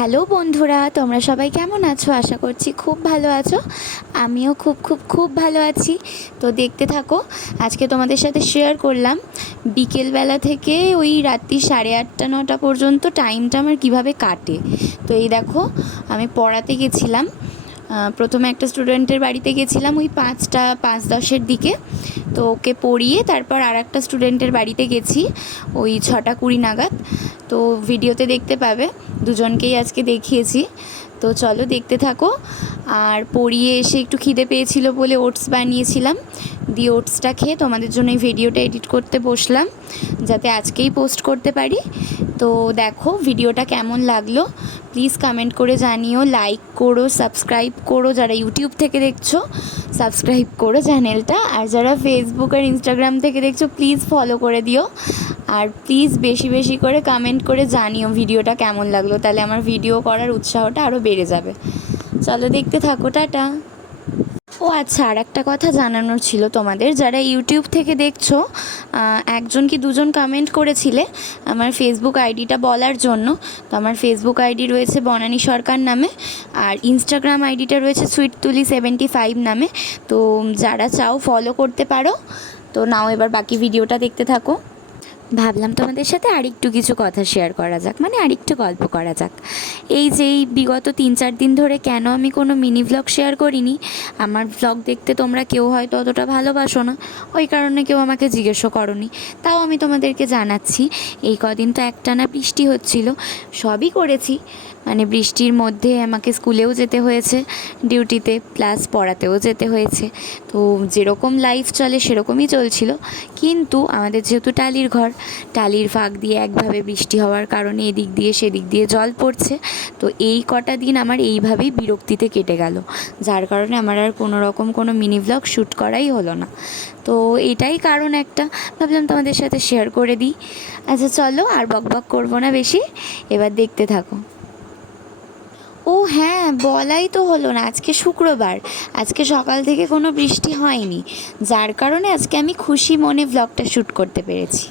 Hello বন্ধুরা, তোমরা সবাই কেমন আছো? আশা করছি খুব ভালো আছো। আমিও খুব খুব খুব ভালো আছি। তো দেখতে থাকো। আজকে তোমাদের সাথে শেয়ার করলাম বিকেলবেলা থেকে ওই রাত্রি 8:30-9টা পর্যন্ত টাইমটা আমার কীভাবে কাটে। তো এই দেখো, আমি পড়াতে গেছিলাম। প্রথমে একটা স্টুডেন্টের বাড়িতে গেছিলাম ওই 5:10-এর দিকে। তো ওকে পড়িয়ে তারপর আর একটা স্টুডেন্টের বাড়িতে গেছি ওই 6:20 নাগাদ। তো ভিডিওতে দেখতে পাবে, দুজনকেই আজকে দেখিয়েছি। তো চলো দেখতে থাকো। আর পড়িয়ে এসে একটু খিদে পেয়েছিল বলে ওটস বানিয়েছিলাম, দিয়ে ওটসটা খেয়ে তোমাদের জন্য এই ভিডিওটা এডিট করতে বসলাম, যাতে আজকেই পোস্ট করতে পারি। তো দেখো ভিডিওটা কেমন লাগলো প্লিজ কমেন্ট করে জানিও, লাইক করো, সাবস্ক্রাইব করো। যারা ইউটিউব থেকে দেখছো সাবস্ক্রাইব করো চ্যানেলটা, আর যারা ফেসবুক আর ইনস্টাগ্রাম থেকে দেখছো প্লিজ ফলো করে দিও। আর প্লিজ বেশি বেশি করে কমেন্ট করে জানিও ভিডিওটা কেমন লাগলো, তাহলে আমার ভিডিও করার উৎসাহটা আরও বেড়ে যাবে। চলো দেখতে থাকো, টাটা। ও আচ্ছা, আর একটা কথা জানানোর ছিল তোমাদের, যারা ইউটিউব থেকে দেখছো, একজন কি দুজন কমেন্ট করেছিলে আমার ফেসবুক আইডিটা বলার জন্য। তো আমার ফেসবুক আইডি রয়েছে বনানী সরকার নামে, আর ইনস্টাগ্রাম আইডিটা রয়েছে সুইটতুলি75 নামে। তো যারা চাও ফলো করতে পারো। তো নাও এবার বাকি ভিডিওটা দেখতে থাকো। ভাবলাম তোমাদের সাথে আরেকটু কিছু কথা শেয়ার করা যাক, মানে আরেকটু গল্প করা যাক। এই যে এই বিগত 3-4 দিন ধরে কেন আমি কোনো মিনি ভ্লগ শেয়ার করিনি। আমার ভ্লগ দেখতে তোমরা কেউ হয়তো অতটা ভালোবাসো না, ওই কারণে কেউ আমাকে জিজ্ঞেসও করনি। তাও আমি তোমাদেরকে জানাচ্ছি, এই কদিন তো একটানা বৃষ্টি হচ্ছিল, সবই করেছি। মানে বৃষ্টির মধ্যে আমাকে স্কুলেও যেতে হয়েছে ডিউটিতে, প্লাস পড়াতেও যেতে হয়েছে। তো যেরকম লাইফ চলে সেরকমই চলছিল। কিন্তু আমাদের যেহেতু টালির ঘর, টালির ফাঁক দিয়ে একভাবে বৃষ্টি হওয়ার কারণে এদিক দিয়ে সেদিক দিয়ে জল পড়ছে। তো এই কটা দিন আমার এইভাবেই বিরক্তিতে কেটে গেল, যার কারণে আমার আর কোনো রকম কোনো মিনি ভ্লগ শ্যুট করাই হলো না। তো এটাই কারণ একটা, ভাবলাম তোমাদের সাথে শেয়ার করে দিই। আচ্ছা চলো আর বকবক করবো না বেশি, এবার দেখতে থাকো। ও হ্যাঁ, বলাই তো হলো না, আজকে শুক্রবার, আজকে সকাল থেকে কোনো বৃষ্টি হয়নি, যার কারণে আজকে আমি খুশি মনে ভ্লগটা শ্যুট করতে পেরেছি।